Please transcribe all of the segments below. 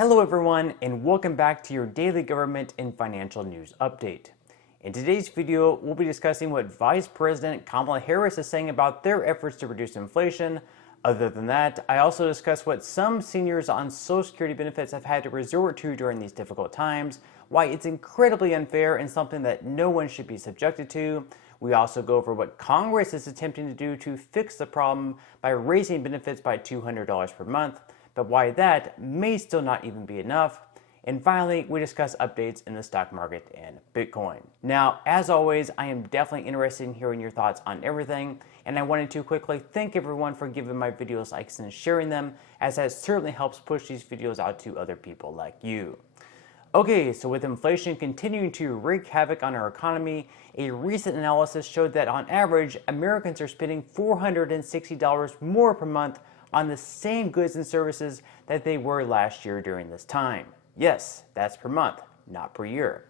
Hello everyone, and welcome back to your daily government and financial news update. In today's video, we'll be discussing what Vice President Kamala Harris is saying about their efforts to reduce inflation. Other than that, I also discuss what some seniors on Social Security benefits have had to resort to during these difficult times, why it's incredibly unfair and something that no one should be subjected to. We also go over what Congress is attempting to do to fix the problem by raising benefits by $200 per month, but why that may still not even be enough. And finally, we discuss updates in the stock market and Bitcoin. Now, as always, I am definitely interested in hearing your thoughts on everything, and I wanted to quickly thank everyone for giving my videos likes and sharing them, as that certainly helps push these videos out to other people like you. Okay, so with inflation continuing to wreak havoc on our economy, a recent analysis showed that on average, Americans are spending $460 more per month on the same goods and services that they were last year during this time. Yes, that's per month, not per year.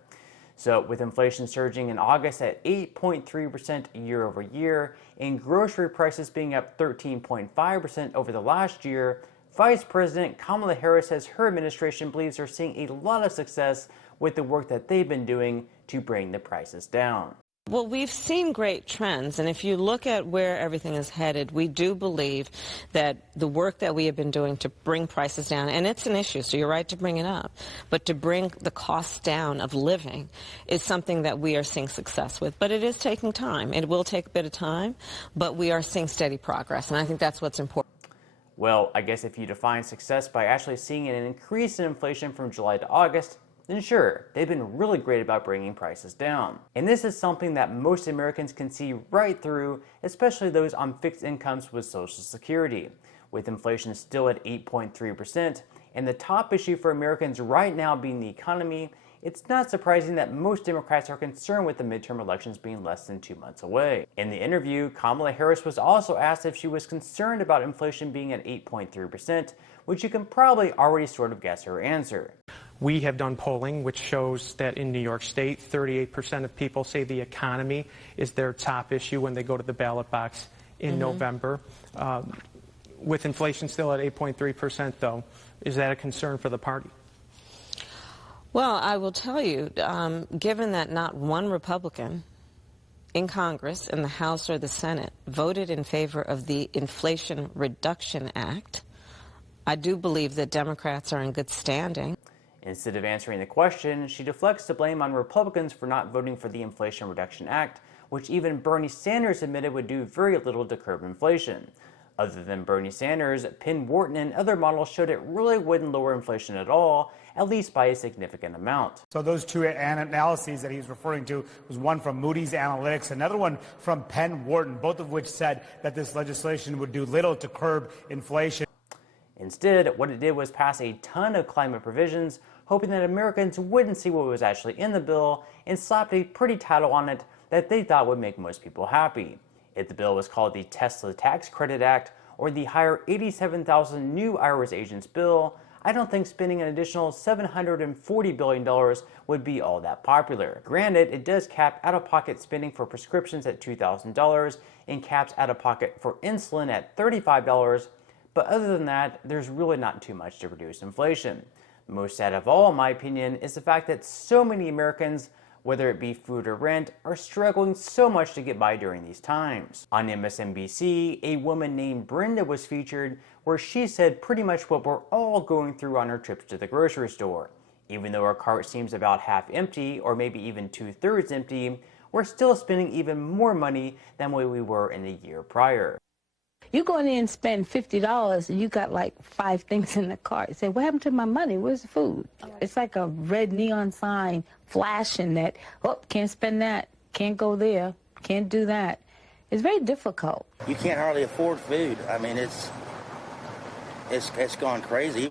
So with inflation surging in August at 8.3% year over year and grocery prices being up 13.5% over the last year, Vice President Kamala Harris says her administration believes they're seeing a lot of success with the work that they've been doing to bring the prices down. Well, we've seen great trends, and if you look at where everything is headed, we do believe that the work that we have been doing to bring prices down, and it's an issue, so you're right to bring it up, but to bring the costs down of living is something that we are seeing success with. But it is taking time. It will take a bit of time, but we are seeing steady progress, and I think that's what's important. Well, I guess if you define success by actually seeing an increase in inflation from July to August, then sure, they've been really great about bringing prices down. And this is something that most Americans can see right through, especially those on fixed incomes with Social Security. With inflation still at 8.3%, and the top issue for Americans right now being the economy, it's not surprising that most Democrats are concerned with the midterm elections being less than 2 months away. In the interview, Kamala Harris was also asked if she was concerned about inflation being at 8.3%, which you can probably already sort of guess her answer. We have done polling which shows that in New York State, 38% of people say the economy is their top issue when they go to the ballot box in November. With inflation still at 8.3%, though, is that a concern for the party? Well, I will tell you, given that not one Republican in Congress, in the House or the Senate, voted in favor of the Inflation Reduction Act, I do believe that Democrats are in good standing. Instead of answering the question, she deflects the blame on Republicans for not voting for the Inflation Reduction Act, which even Bernie Sanders admitted would do very little to curb inflation. Other than Bernie Sanders, Penn Wharton and other models showed it really wouldn't lower inflation at all, at least by a significant amount. So those two analyses that he's referring to was one from Moody's Analytics, another one from Penn Wharton, both of which said that this legislation would do little to curb inflation. Instead, what it did was pass a ton of climate provisions, hoping that Americans wouldn't see what was actually in the bill, and slapped a pretty title on it that they thought would make most people happy. If the bill was called the Tesla Tax Credit Act or the Hire 87,000 New IRS Agents Bill, I don't think spending an additional $740 billion would be all that popular. Granted, it does cap out-of-pocket spending for prescriptions at $2,000 and caps out-of-pocket for insulin at $35, but other than that, there's really not too much to reduce inflation. Most sad of all, in my opinion, is the fact that so many Americans, whether it be food or rent, are struggling so much to get by during these times. On MSNBC, a woman named Brenda was featured where she said pretty much what we're all going through on our trips to the grocery store. Even though our cart seems about half empty or maybe even 2/3 empty, we're still spending even more money than what we were in the year prior. You go in there and spend $50 and you got like 5 things in the cart. You say, what happened to my money? Where's the food? It's like a red neon sign flashing that, oh, can't spend that, can't go there, can't do that. It's very difficult. You can't hardly afford food. I mean, it's gone crazy.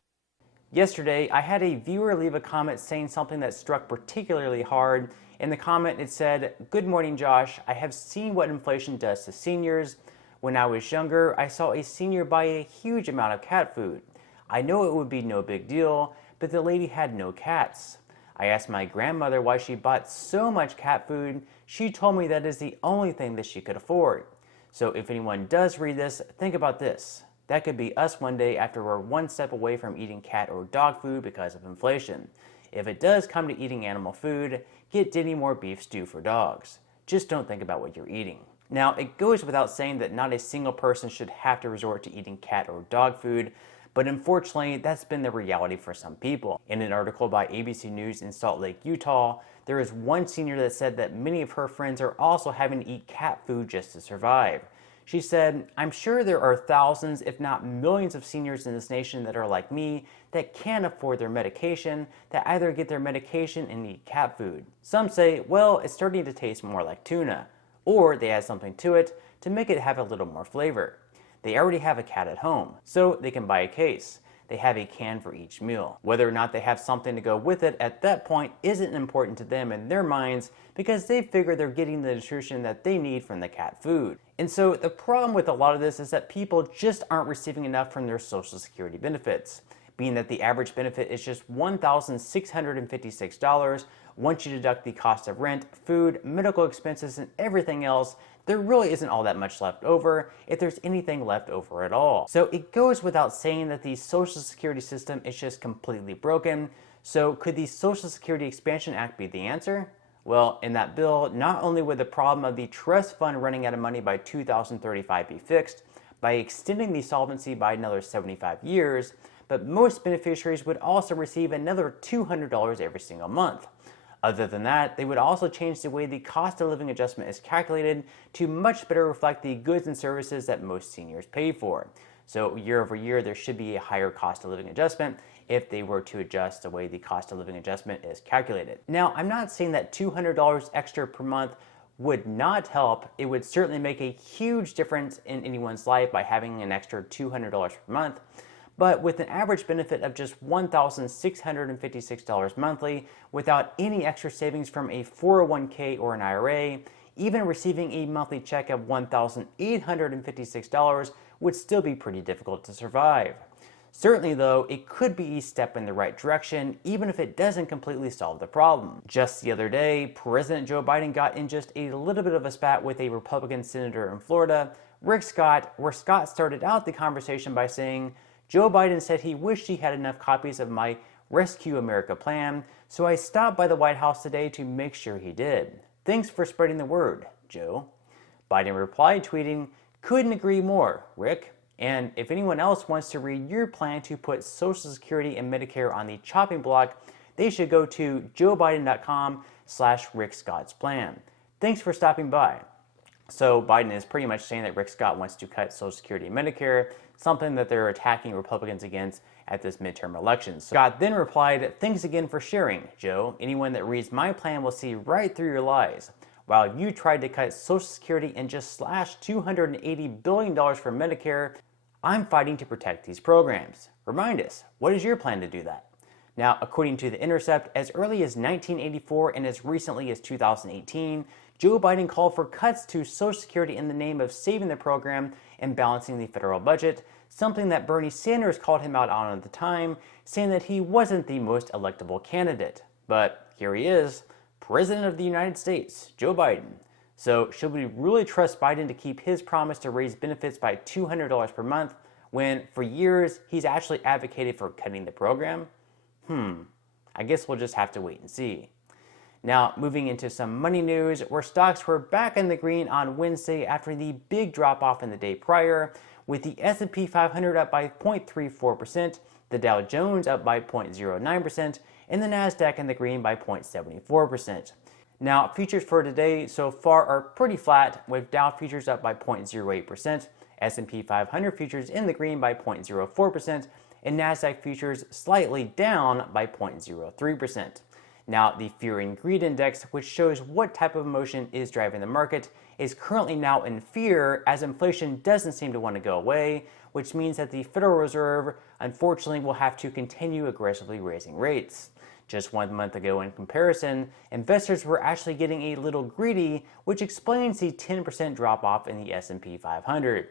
Yesterday, I had a viewer leave a comment saying something that struck particularly hard. In the comment, it said, "Good morning, Josh. I have seen what inflation does to seniors. When I was younger, I saw a senior buy a huge amount of cat food. I know it would be no big deal, but the lady had no cats. I asked my grandmother why she bought so much cat food. She told me that is the only thing that she could afford. So if anyone does read this, think about this. That could be us one day after we're one step away from eating cat or dog food because of inflation. If it does come to eating animal food, get Denny more beef stew for dogs. Just don't think about what you're eating. Now, it goes without saying that not a single person should have to resort to eating cat or dog food, but unfortunately, that's been the reality for some people. In an article by ABC News in Salt Lake, Utah, there is one senior that said that many of her friends are also having to eat cat food just to survive. She said, "I'm sure there are thousands, if not millions of seniors in this nation that are like me, that can't afford their medication, that either get their medication and eat cat food. Some say, well, it's starting to taste more like tuna, or they add something to it to make it have a little more flavor. They already have a cat at home, so they can buy a case. They have a can for each meal. Whether or not they have something to go with it at that point isn't important to them in their minds because they figure they're getting the nutrition that they need from the cat food." And so the problem with a lot of this is that people just aren't receiving enough from their Social Security benefits. Being that the average benefit is just $1,656, once you deduct the cost of rent, food, medical expenses, and everything else, there really isn't all that much left over, if there's anything left over at all. So it goes without saying that the Social Security system is just completely broken. So could the Social Security Expansion Act be the answer? Well, in that bill, not only would the problem of the trust fund running out of money by 2035 be fixed, by extending the solvency by another 75 years, but most beneficiaries would also receive another $200 every single month. Other than that, they would also change the way the cost of living adjustment is calculated to much better reflect the goods and services that most seniors pay for. So year over year, there should be a higher cost of living adjustment if they were to adjust the way the cost of living adjustment is calculated. Now, I'm not saying that $200 extra per month would not help. It would certainly make a huge difference in anyone's life by having an extra $200 per month. But with an average benefit of just $1,656 monthly, without any extra savings from a 401k or an IRA, even receiving a monthly check of $1,856 would still be pretty difficult to survive. Certainly though, it could be a step in the right direction, even if it doesn't completely solve the problem. Just the other day, President Joe Biden got in just a little bit of a spat with a Republican senator in Florida, Rick Scott, where Scott started out the conversation by saying, "Joe Biden said he wished he had enough copies of my Rescue America plan, so I stopped by the White House today to make sure he did. Thanks for spreading the word, Joe." Biden replied, tweeting, "Couldn't agree more, Rick. And if anyone else wants to read your plan to put Social Security and Medicare on the chopping block, they should go to joebiden.com/Rick Scott's plan. Thanks for stopping by." So Biden is pretty much saying that Rick Scott wants to cut Social Security and Medicare, something that they're attacking Republicans against at this midterm elections. Scott then replied, "Thanks again for sharing, Joe. Anyone that reads my plan will see right through your lies. While you tried to cut Social Security and just slash $280 billion from Medicare, I'm fighting to protect these programs. Remind us, what is your plan to do that?" Now, according to The Intercept, as early as 1984 and as recently as 2018, Joe Biden called for cuts to Social Security in the name of saving the program and balancing the federal budget, something that Bernie Sanders called him out on at the time, saying that he wasn't the most electable candidate. But here he is, President of the United States, Joe Biden. So should we really trust Biden to keep his promise to raise benefits by $200 per month when for years he's actually advocated for cutting the program? I guess we'll just have to wait and see. Now, moving into some money news, where stocks were back in the green on Wednesday after the big drop-off in the day prior, with the S&P 500 up by 0.34%, the Dow Jones up by 0.09%, and the Nasdaq in the green by 0.74%. Now, futures for today so far are pretty flat, with Dow futures up by 0.08%, S&P 500 futures in the green by 0.04%, and Nasdaq futures slightly down by 0.03%. Now, the Fear and Greed Index, which shows what type of emotion is driving the market, is currently now in fear as inflation doesn't seem to want to go away, which means that the Federal Reserve, unfortunately, will have to continue aggressively raising rates. Just 1 month ago in comparison, investors were actually getting a little greedy, which explains the 10% drop-off in the S&P 500.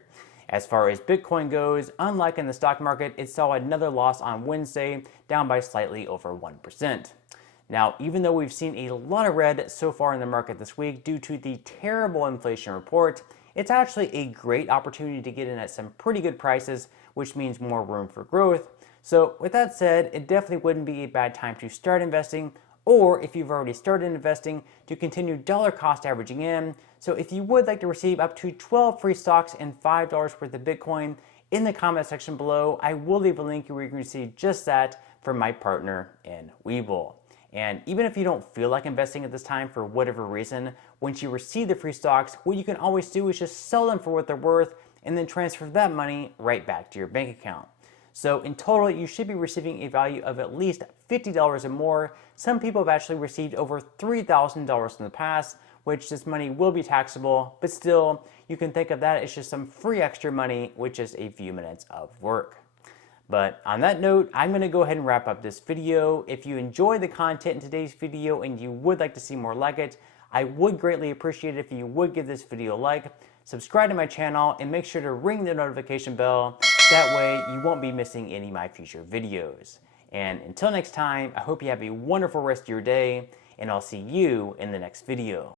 As far as Bitcoin goes, unlike in the stock market, it saw another loss on Wednesday, down by slightly over 1%. Now, even though we've seen a lot of red so far in the market this week due to the terrible inflation report, it's actually a great opportunity to get in at some pretty good prices, which means more room for growth. So with that said, it definitely wouldn't be a bad time to start investing, or if you've already started investing, to continue dollar cost averaging in. So if you would like to receive up to 12 free stocks and $5 worth of Bitcoin, in the comment section below, I will leave a link where you can receive just that from my partner in Webull. And even if you don't feel like investing at this time for whatever reason, once you receive the free stocks, what you can always do is just sell them for what they're worth and then transfer that money right back to your bank account. So in total, you should be receiving a value of at least $50 or more. Some people have actually received over $3,000 in the past, which this money will be taxable, but still, you can think of that as just some free extra money, which is a few minutes of work. But on that note, I'm going to go ahead and wrap up this video. If you enjoyed the content in today's video and you would like to see more like it, I would greatly appreciate it if you would give this video a like, subscribe to my channel, and make sure to ring the notification bell. That way you won't be missing any of my future videos. And until next time, I hope you have a wonderful rest of your day, and I'll see you in the next video.